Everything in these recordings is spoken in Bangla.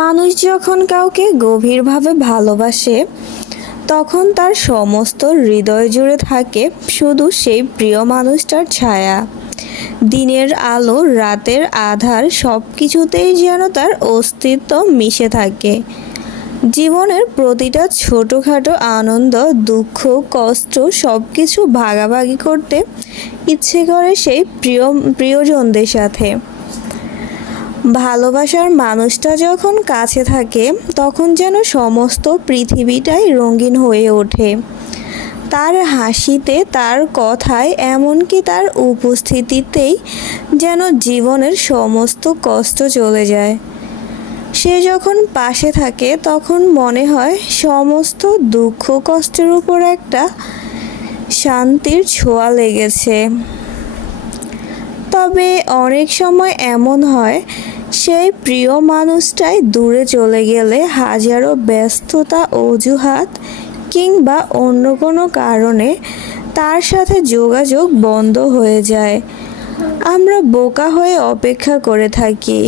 মানুষ যখন কাউকে গভীরভাবে ভালোবাসে তখন তার সমস্ত হৃদয় জুড়ে থাকে শুধু সেই প্রিয় মানুষটার ছায়া। দিনের আলো, রাতের আঁধার, সব কিছুতেই যেন তার অস্তিত্ব মিশে থাকে। জীবনের প্রতিটা ছোটোখাটো আনন্দ, দুঃখ, কষ্ট সব কিছু ভাগাভাগি করতে ইচ্ছে করে সেই প্রিয়জনদের সাথে। ভালোবাসার মানুষটা যখন কাছে থাকে তখন যেন সমস্ত পৃথিবীটাই রঙিন হয়ে ওঠে। তার হাসিতে, তার কথায়, এমনকি তার উপস্থিতিতেই যেন জীবনের সমস্ত কষ্ট চলে যায়। সে যখন পাশে থাকে তখন মনে হয় সমস্ত দুঃখ কষ্টের উপর একটা শান্তির ছোঁয়া লেগেছে। তবে অনেক সময় এমন হয়, সেই প্রিয় মানুষটাই দূরে চলে গেলে হাজারো ব্যস্ততা, অজুহাত কিংবা অন্য কোনো কারণে তার সাথে যোগাযোগ বন্ধ হয়ে যায়। আমরা বোকা হয়ে অপেক্ষা করে থাকি,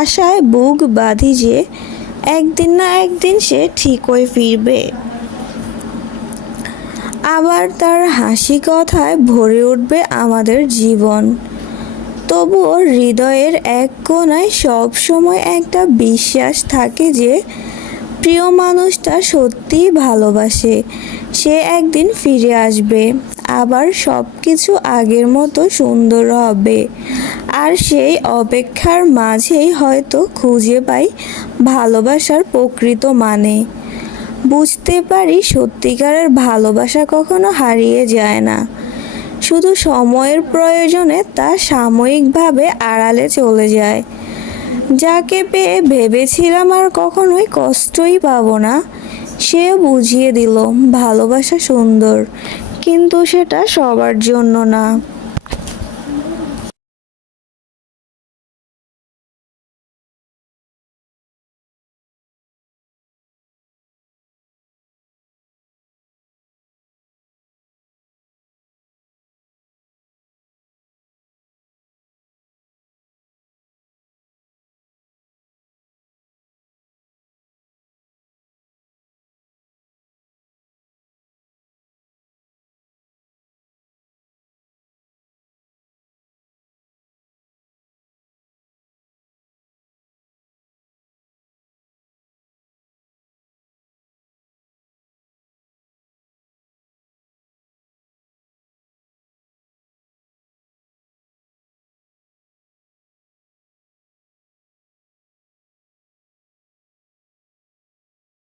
আশায় বুক বাঁধি যে একদিন না একদিন সে ঠিকই ফিরবে। আবার তার হাসি কথায় ভরে উঠবে আমাদের জীবন। তবুও হৃদয়ের এক কোণায় সবসময় একটা বিশ্বাস থাকে যে প্রিয় মানুষটা সত্যিই ভালোবাসে, সে একদিন ফিরে আসবে, আবার সব কিছু আগের মতো সুন্দর হবে। আর সেই অপেক্ষার মাঝেই হয়তো খুঁজে পাই ভালোবাসার প্রকৃত মানে। বুঝতে পারি সত্যিকারের ভালোবাসা কখনো হারিয়ে যায় না, শুধু সময়ের প্রয়োজনে তা সাময়িকভাবে আড়ালে চলে যায়। যাকে পেয়ে ভেবেছিলাম আর কখনোই কষ্টই পাবো না, সেও বুঝিয়ে দিল ভালোবাসা সুন্দর, কিন্তু সেটা সবার জন্য না।